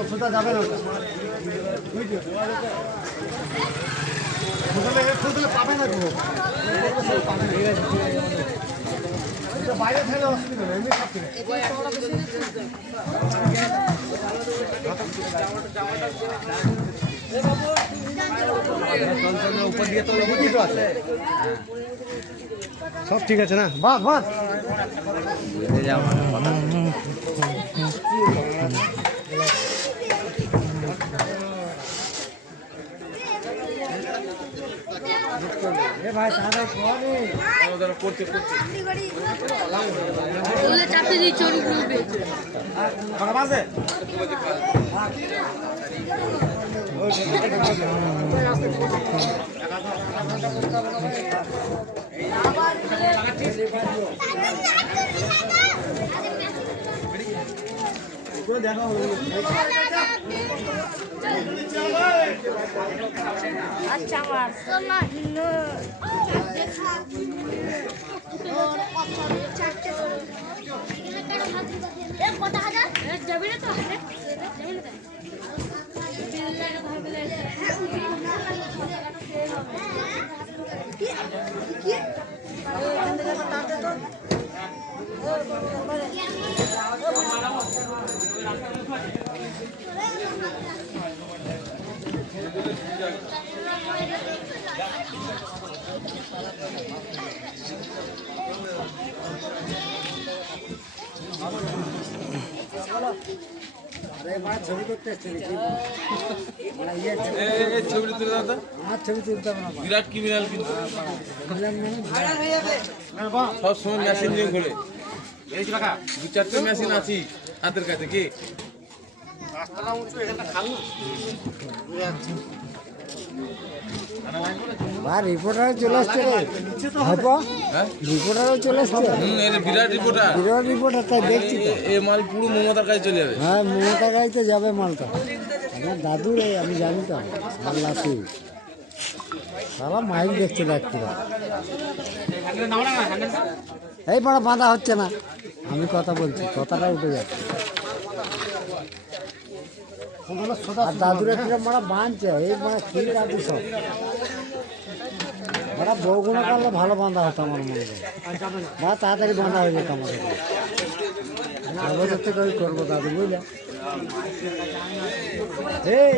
ওষুধটা যাবে না পাবে না গো বাইরে থাকলে অসুবিধা নেই এমনি সব উপর দিয়ে তো আছে সব ঠিক আছে না বাহ বাহ ভাই চাপতে দিই চোরি করবে দেখা হবে আচ্ছা আমার যাবি না তো ছবি করতে এসছে ছবি তুলে দাও তো। আর ছবি তুলতে হবে না বিরাট ক্রিমিনাল কিন্তু সব সময় মেশিন নিয়ে ঘোরে দু চারটে মেশিন আছি হাতের কাছে কি রিপোর্টার চলে আসছে রে রিপোর্টারও চলে আসছে বিরাট রিপোর্টার বিরাট রিপোর্টার তাই দেখছি তো এ মাল পুরো মমতার কাছে চলে যাবে হ্যাঁ মমতা গাড়িতে যাবে মালটা আমার দাদু রে আমি জানি তো আল্লাহ সারা মাইক দেখতে লাগছিল এই বড় বাঁধা হচ্ছে না আমি কথা বলছি কথাটা উঠে যাচ্ছে আর দাদুরা কিরম মারা বাঁধছে এই মানে কি দাদু সব ওরা বউগুলো কাটলে ভালো বাঁধা হতো আমার মনে হয় বা তাড়াতাড়ি বাঁধা হয়ে যেত আমাদের থেকে ওই করবো দাদু বুঝলে এই